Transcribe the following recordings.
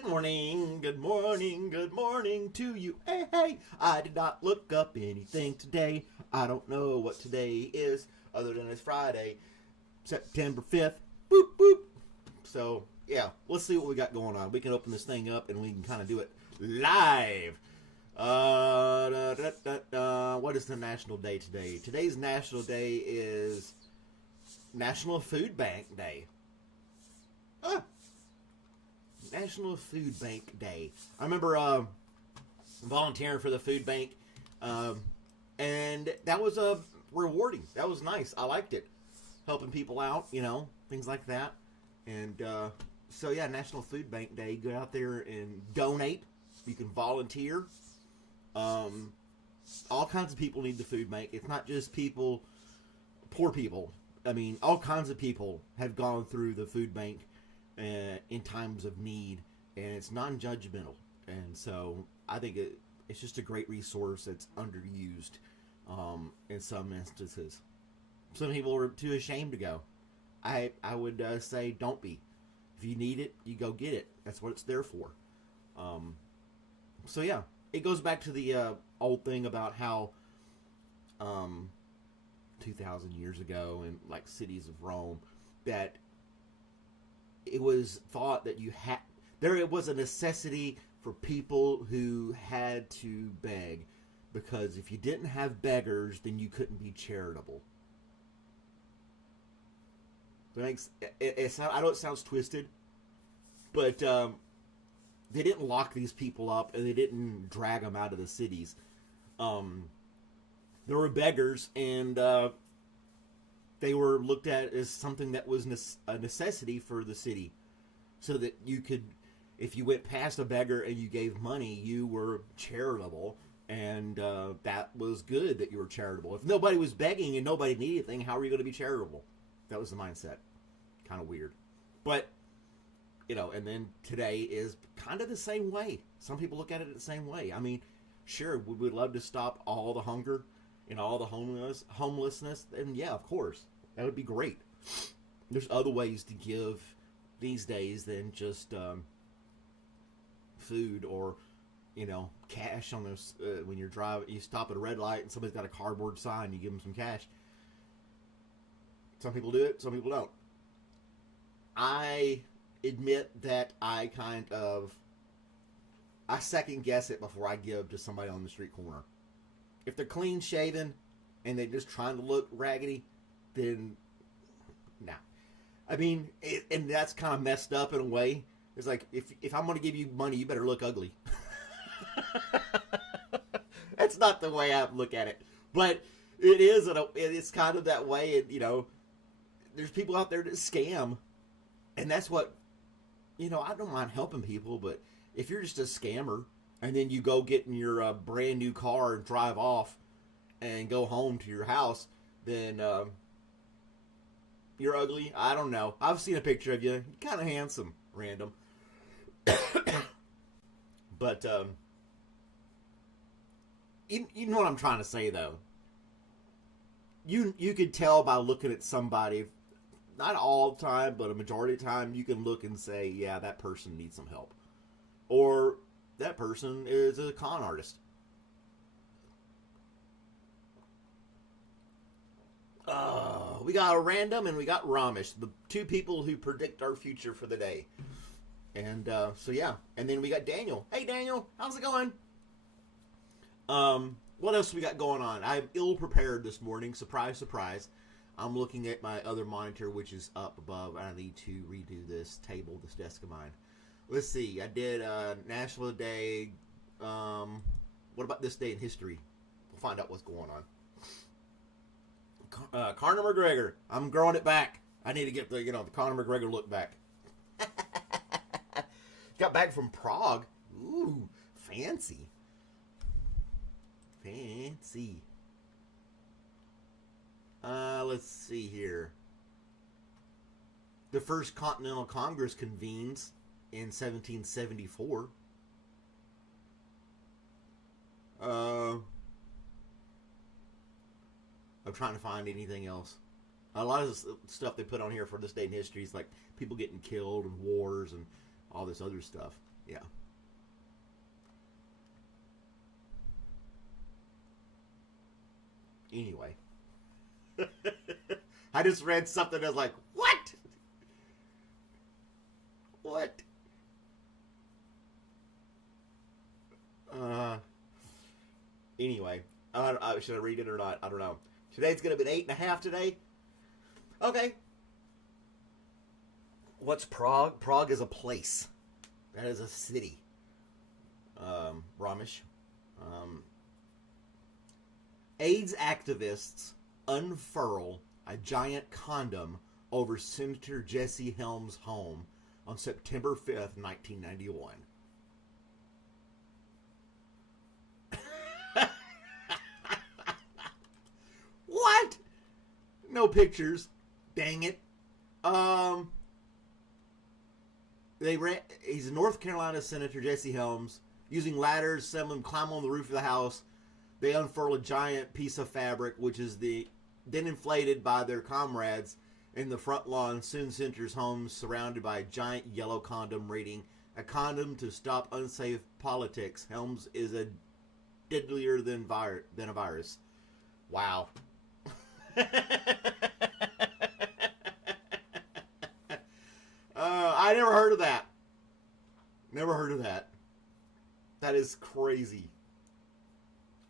Good morning, good morning, good morning to you. Hey, hey, I did not look up anything today. I don't know what today is other than it's Friday, September 5th. Boop, boop. So, yeah, let's see what we got going on. We can open this thing up and we can kind of do it live. What is the national day today? Today's national day is National Food Bank Day. National Food Bank Day. I remember volunteering for the food bank, and that was rewarding. That was nice. I liked it. Helping people out, things like that. And so, yeah, National Food Bank Day. Go out there and donate. You can volunteer. All kinds of people need the food bank. It's not just people, poor people. I mean, all kinds of people have gone through the food bank in times of need, and it's non-judgmental. And so I think it's just a great resource that's underused in some instances. Some people are too ashamed to go. I would say don't be. If you need it, you go get it. That's what it's there for. So yeah, it goes back to the old thing about how 2,000 years ago in like cities of Rome that it was thought that it was a necessity for people who had to beg, because if you didn't have beggars, then you couldn't be charitable. I know it sounds twisted, but they didn't lock these people up and they didn't drag them out of the cities. There were beggars, and they were looked at as something that was a necessity for the city, so that you could, if you went past a beggar and you gave money, you were charitable, and that was good that you were charitable. If nobody was begging and nobody needed anything, how are you going to be charitable? That was the mindset. Kind of weird. But, and then today is kind of the same way. Some people look at it the same way. I mean, sure, we would love to stop all the hunger and all the homelessness, and yeah, of course, that would be great. There's other ways to give these days than just food or, cash on those. When you're driving, you stop at a red light and somebody's got a cardboard sign, you give them some cash. Some people do it, some people don't. I admit that I second guess it before I give to somebody on the street corner. If they're clean shaven and they're just trying to look raggedy, then nah. I mean, and that's kind of messed up in a way. It's like, if I'm going to give you money, you better look ugly. That's not the way I look at it. But it is, it's kind of that way. And, there's people out there that scam. And that's what, I don't mind helping people, but if you're just a scammer, and then you go get in your brand new car and drive off and go home to your house, then you're ugly. I don't know. I've seen a picture of you. You're kind of handsome. Random. But you know what I'm trying to say, though. You could tell by looking at somebody, not all the time, but a majority of the time, you can look and say, yeah, that person needs some help. Or that person is a con artist. We got Random and we got Ramesh, the two people who predict our future for the day. And so yeah, and then we got Daniel. Hey Daniel, how's it going? What else we got going on? I'm ill prepared this morning. Surprise, surprise. I'm looking at my other monitor, which is up above. I need to redo this desk of mine. Let's see. I did National Day. What about this day in history? We'll find out what's going on. Conor McGregor. I'm growing it back. I need to get the Conor McGregor look back. Got back from Prague. Ooh, fancy. Fancy. Let's see here. The First Continental Congress convenes in 1774. I'm trying to find anything else. A lot of the stuff they put on here for this day in history is like people getting killed and wars and all this other stuff. Yeah. Anyway. I just read something that's like, what? What? Uh. Anyway, should I read it or not? I don't know. Today's gonna be 8.5 today. Okay. What's Prague? Prague is a place. That is a city. Ramesh. AIDS activists unfurl a giant condom over Senator Jesse Helms' home on September 5th, 1991. What? No pictures. Dang it. He's a North Carolina Senator Jesse Helms. Using ladders, some of them climb on the roof of the house. They unfurl a giant piece of fabric, which is then inflated by their comrades in the front lawn. Soon Senator's home surrounded by a giant yellow condom reading, "A condom to stop unsafe politics. Helms is a deadlier than a virus." Wow. I never heard of that. Never heard of that. That is crazy.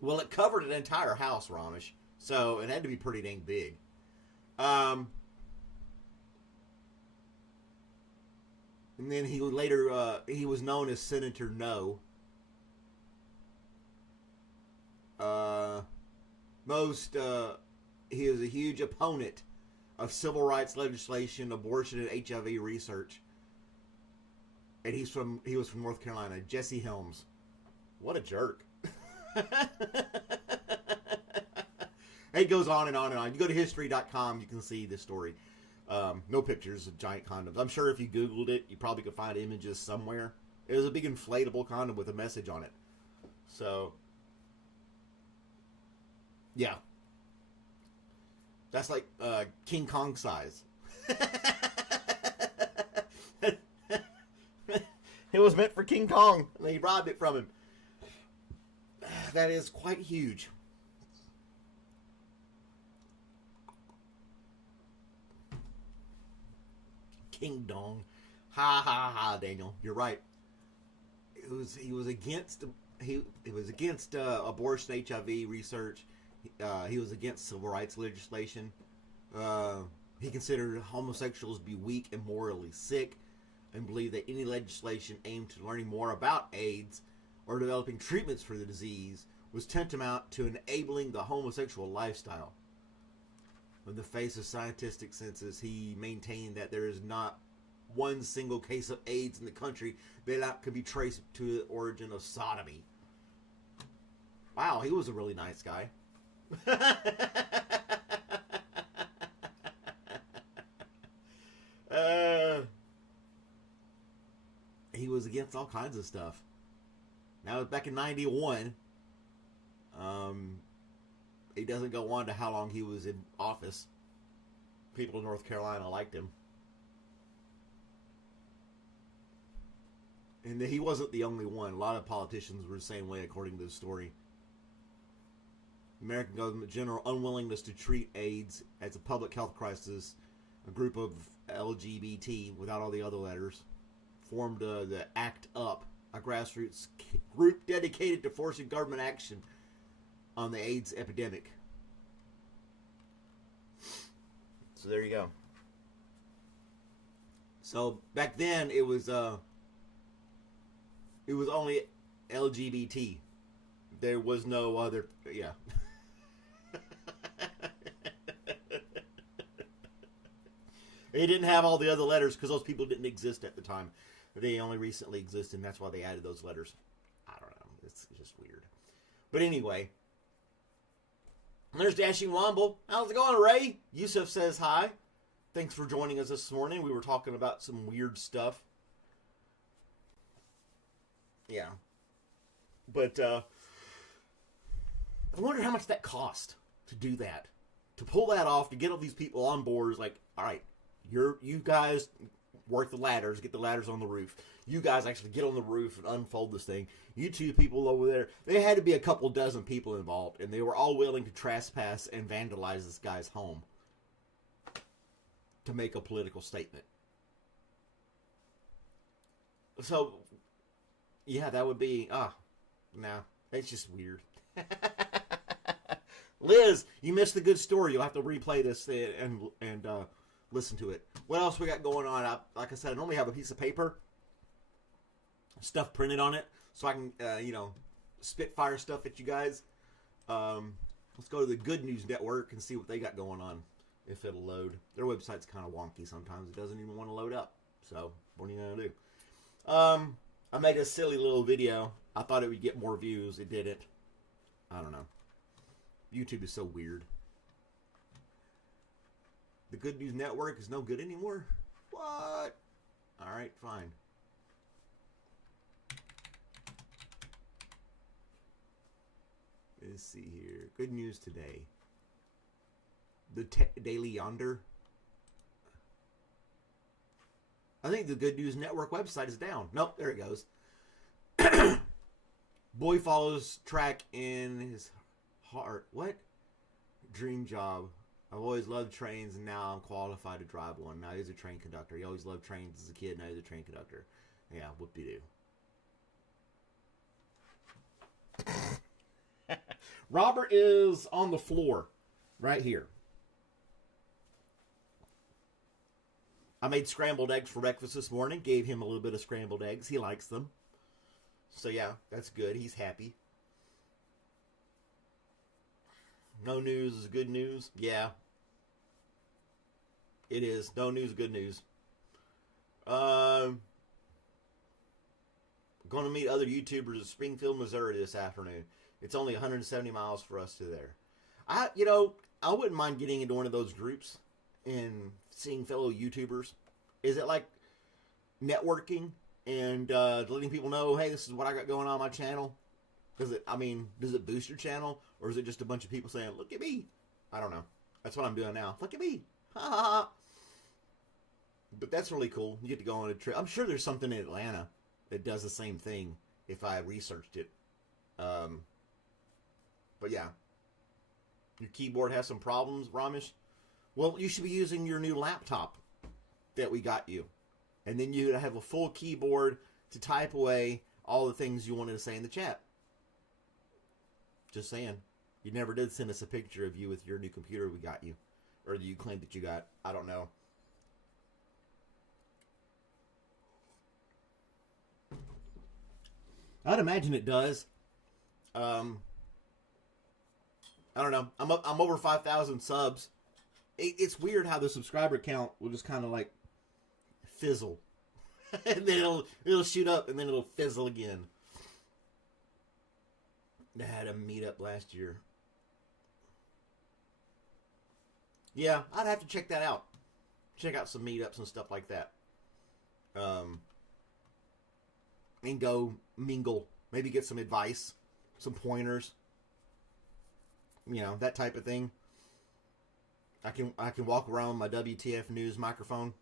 Well, it covered an entire house, Ramesh. So it had to be pretty dang big. And then he later he was known as Senator No. He is a huge opponent of civil rights legislation, abortion, and HIV research. And he was from North Carolina. Jesse Helms. What a jerk. It goes on and on and on. You go to history.com, you can see this story. No pictures of giant condoms. I'm sure if you Googled it, you probably could find images somewhere. It was a big inflatable condom with a message on it. So, yeah. That's like King Kong size. It was meant for King Kong, and they robbed it from him. That is quite huge. King Dong. Ha ha ha, Daniel. You're right. He was against abortion, HIV research. He was against civil rights legislation. He considered homosexuals to be weak and morally sick, and believed that any legislation aimed to learning more about AIDS or developing treatments for the disease was tantamount to enabling the homosexual lifestyle. In the face of scientific census, he maintained that there is not one single case of AIDS in the country that could be traced to the origin of sodomy. Wow, he was a really nice guy. He was against all kinds of stuff. Now, back in 91, he doesn't go on to how long he was in office. People in North Carolina liked him. And he wasn't the only one. A lot of politicians were the same way, according to the story. American government general unwillingness to treat AIDS as a public health crisis. A group of LGBT, without all the other letters, formed the ACT UP, a grassroots group dedicated to forcing government action on the AIDS epidemic. So there you go. So back then it was only LGBT. There was no other. Yeah. They didn't have all the other letters because those people didn't exist at the time. They only recently existed, and that's why they added those letters. I don't know. It's just weird. But anyway, there's Dashing Womble. How's it going, Ray? Yusuf says hi. Thanks for joining us this morning. We were talking about some weird stuff. Yeah. But I wonder how much that cost to do that. To pull that off, to get all these people on board is like, all right, you guys work the ladders, get the ladders on the roof. You guys actually get on the roof and unfold this thing. You two people over there, there had to be a couple dozen people involved, and they were all willing to trespass and vandalize this guy's home to make a political statement. So, yeah, that would be, no, it's just weird. Liz, you missed a good story. You'll have to replay this and listen to it. What else we got going on? Like I said, I normally have a piece of paper, stuff printed on it, so I can, spitfire stuff at you guys. Let's go to the Good News Network and see what they got going on, if it'll load. Their website's kind of wonky sometimes. It doesn't even want to load up. So, what are you going to do? I made a silly little video. I thought it would get more views. It didn't. I don't know. YouTube is so weird. The Good News Network is no good anymore? What? Alright, fine. Let's see here. Good news today. The Daily Yonder. I think the Good News Network website is down. Nope, there it goes. Boy follows track in his heart. What? Dream job. I've always loved trains, and now I'm qualified to drive one. Now he's a train conductor. He always loved trains as a kid. Now he's a train conductor. Yeah, whoop-de-doo. Robert is on the floor right here. I made scrambled eggs for breakfast this morning. Gave him a little bit of scrambled eggs. He likes them. So yeah, that's good. He's happy. No news is good news. Yeah. It is. No news, good news. Going to meet other YouTubers in Springfield, Missouri this afternoon. It's only 170 miles for us to there. I wouldn't mind getting into one of those groups and seeing fellow YouTubers. Is it like networking and letting people know, hey, this is what I got going on my channel? Does it boost your channel? Or is it just a bunch of people saying, look at me? I don't know. That's what I'm doing now. Look at me. Ha ha ha. But that's really cool. You get to go on a trip. I'm sure there's something in Atlanta that does the same thing if I researched it. But yeah. Your keyboard has some problems, Ramesh? Well, you should be using your new laptop that we got you. And then you have a full keyboard to type away all the things you wanted to say in the chat. Just saying. You never did send us a picture of you with your new computer we got you. Or you claimed that you got. I don't know. I'd imagine it does. I don't know. I'm over 5,000 subs. It's weird how the subscriber count will just kind of like fizzle. And then it'll shoot up and then it'll fizzle again. I had a meetup last year. Yeah, I'd have to check that out. Check out some meetups and stuff like that. And go mingle. Maybe get some advice. Some pointers. You know, that type of thing. I can walk around with my WTF News microphone.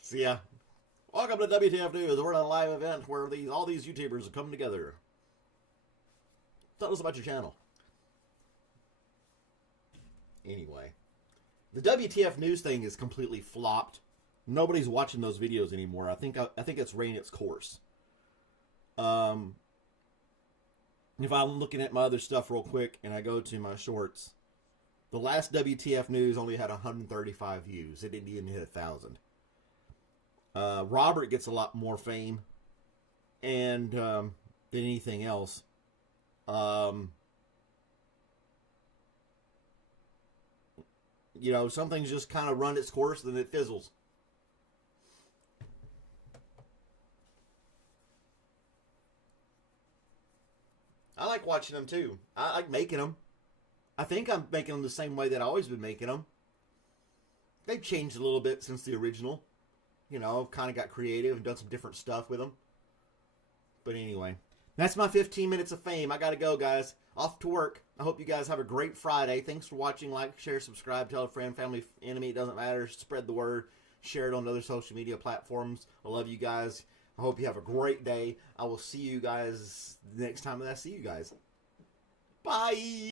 So yeah. Welcome to WTF News. We're at a live event where all these YouTubers have come together. Tell us about your channel. Anyway. The WTF News thing is completely flopped. Nobody's watching those videos anymore. I think it's ran its course. If I'm looking at my other stuff real quick and I go to my shorts, the last WTF News only had 135 views. It didn't even hit 1,000. Robert gets a lot more fame and than anything else. You know, some things just kind of run its course, then it fizzles. I like watching them too. I like making them. I think I'm making them the same way that I've always been making them. They've changed a little bit since the original. You know, I've kind of got creative and done some different stuff with them. But anyway, that's my 15 minutes of fame. I gotta go, guys. off to work. I hope you guys have a great Friday. Thanks for watching. Like, share, subscribe, tell a friend, family, enemy. It doesn't matter. Spread the word. Share it on other social media platforms. I love you guys. I hope you have a great day. I will see you guys next time that I see you guys. Bye.